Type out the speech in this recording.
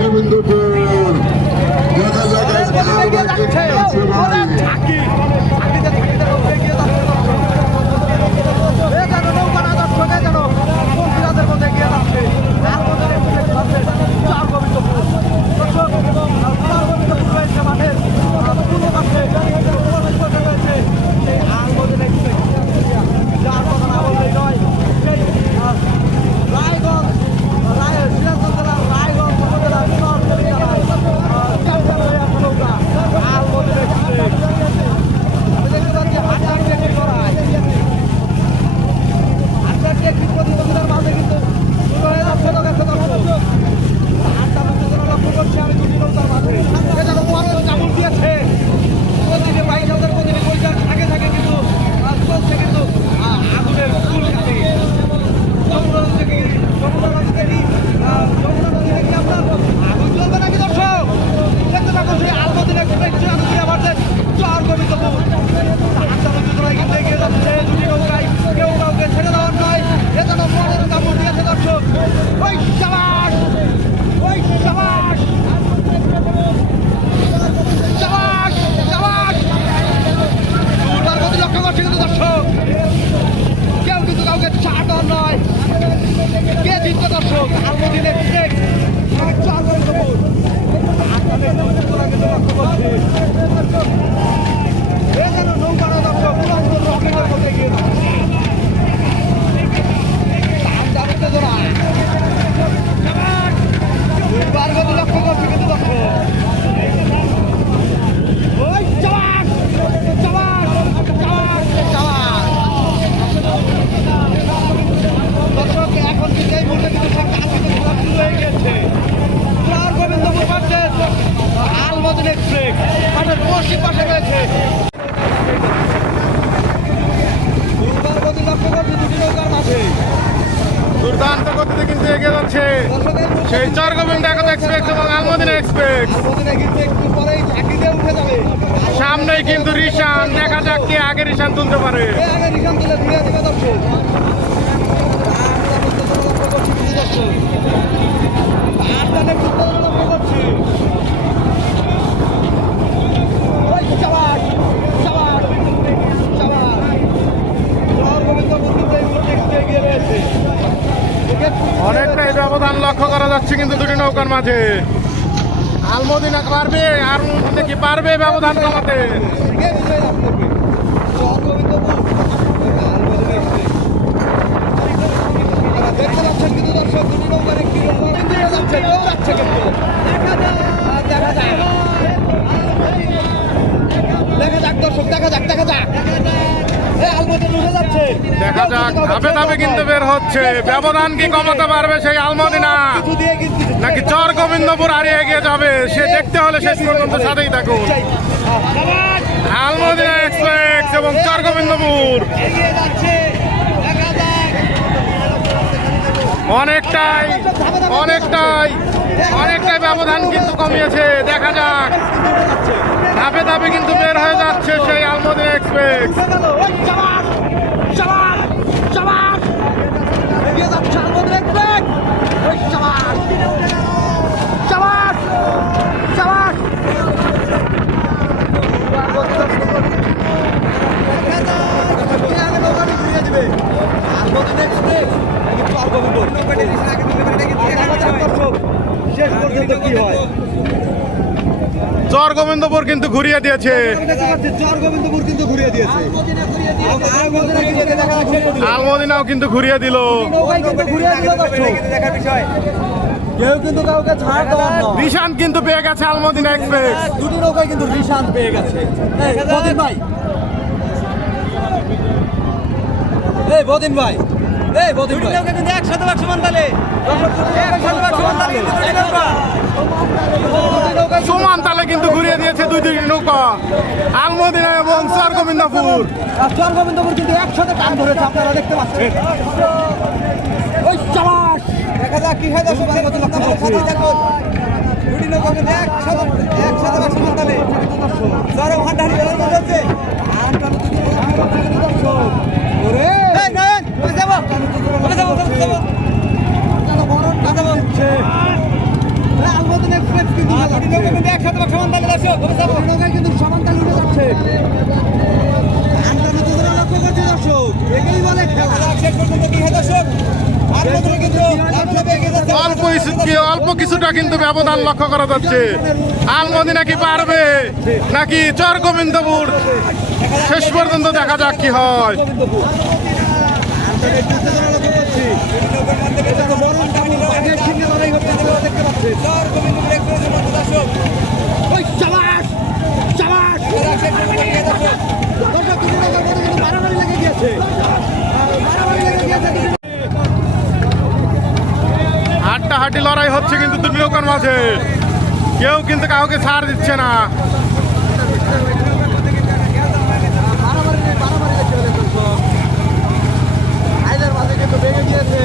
গোবিন্দপুর দেখা যাক দুর্দান্ত গতিতে কিন্তু এগিয়ে যাচ্ছে সেই চরগোবিন্দ একাদশ এক্সপ্রেস এবং আলমদিনা এক্সপ্রেস। সামনেই কিন্তু রিশান, দেখা যাক কে আগে রিশান তুলতে পারে। অনেকটাই ব্যবধান লক্ষ্য করা যাচ্ছে কিন্তু দুটি নৌকার মাঝে। আলমদিনা পারবে আর কি পারবে ব্যবধান কমাতে? দেখা যাক, ধাপে ধাপে কিন্তু বের হচ্ছে। ব্যবধান কি কমাতে পারবে সেই আলমদিনা, নাকি চরগোবিন্দপুর হারিয়ে এগিয়ে যাবে? সে দেখতে হলে শেষ পর্যন্ত সাথেই থাকুন। আলমদিনা এক্সপ্রেস এবং চরগোবিন্দপুর অনেকটাই অনেকটাই অনেকটাই ব্যবধান কিন্তু কমিয়েছে। দেখা যাক, ধাপে ধাপে কিন্তু বের হয়ে যাচ্ছে সেই আলমদিনা এক্সপ্রেস। চরগোবিন্দপুর কিন্তু ঘুরিয়ে দিয়েছে, আলমদিনাও কিন্তু ঘুরিয়ে দিল। রিশান কিন্তু পেয়ে গেছে আলমদিনা এক্সপ্রেস। দুটি নৌকায় কিন্তু রিশান পেয়ে গেছে। বদিন ভাই একসাথে সমান তালে কিন্তু ঘুরিয়ে দিয়েছে দুই নৌকা, আলমদিনা এবং চরগোবিন্দপুর। চরগোবিন্দপুর কিন্তু একসাথে টান ধরেছে, আপনারা দেখতে পাচ্ছেন। দেখা যাক কি হয়। দুটি নৌকা কিন্তু একসাথে সমান তালে চরম হাড্ডাহাড্ডি চলছে। নৌকা কিন্তু একসাথে সমান তালে দর্শক নৌকা কিন্তু সমান তালে উঠে যাচ্ছে আমরা নতুন লক্ষ্য করছি দর্শক এটাই বলে খেলা শেষ পর্যন্ত কি হয় দর্শক আর মধ্যে কিন্তু অল্প কিছুটা কিন্তু ব্যবধান লক্ষ্য করা যাচ্ছে। আলমদিনা কি পারবে নাকি চর গোবিন্দপুর, শেষ পর্যন্ত দেখা যাক কি হয়। হাড্ডাহাড্ডি লড়াই হচ্ছে কিন্তু দুই নৌকার মাঝে, কেউ কিন্তু কাউকে ছাড় দিচ্ছে না। মাঝে কিন্তু ভেঙে গিয়েছে